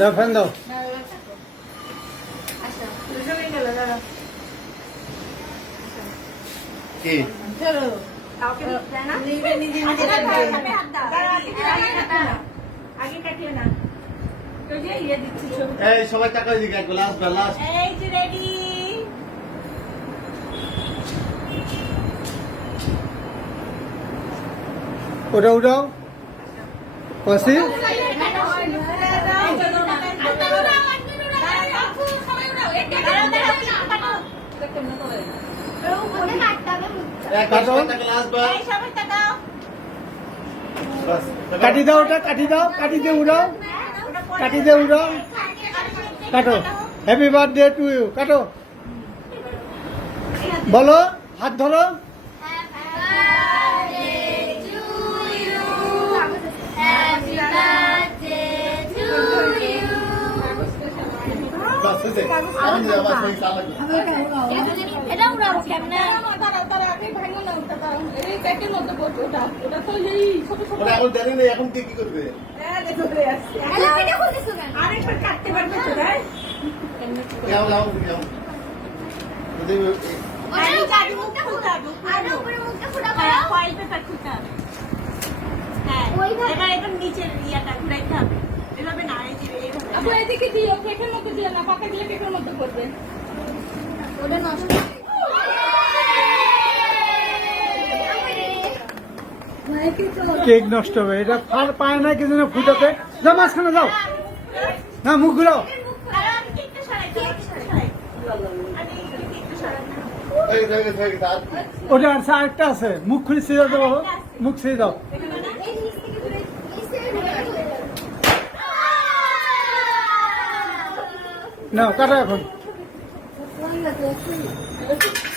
দাও ফ্যান দাও। কি এই সবাই টাকা দিকে একবার লাস্ট লাস্ট ওটা উঠাও কষি কাটি দাও ওটা কাটি দাও কাটি দিয়ে উড়াও কাটি দিয়ে উড়াও কাটো হ্যাপি বার্থডে টু ইউ কাটো বলো হাত ধরো এটা উড়াবো কেমন প্যাকের মধ্যে পড়ছে ওটা ওটা তো এই ছোট ছোট এখন জানি না এখন কি করবে আরেকবার কাটতে পারবে তো ভাই এদিকে দিও কেকের মধ্যে দিও না পাকা দিলে কেকের মধ্যে করবে ওটা নষ্ট কেক নষ্ট হবে এটা পায় না কিছু না ফুটাতে যাও মাঝখানে যাও না মুখ ঘুরাও ওটা আছে আরেকটা আছে মুখ খুলে ছেড়ে দাও মুখ ছেড়ে দাও না কাটো এখন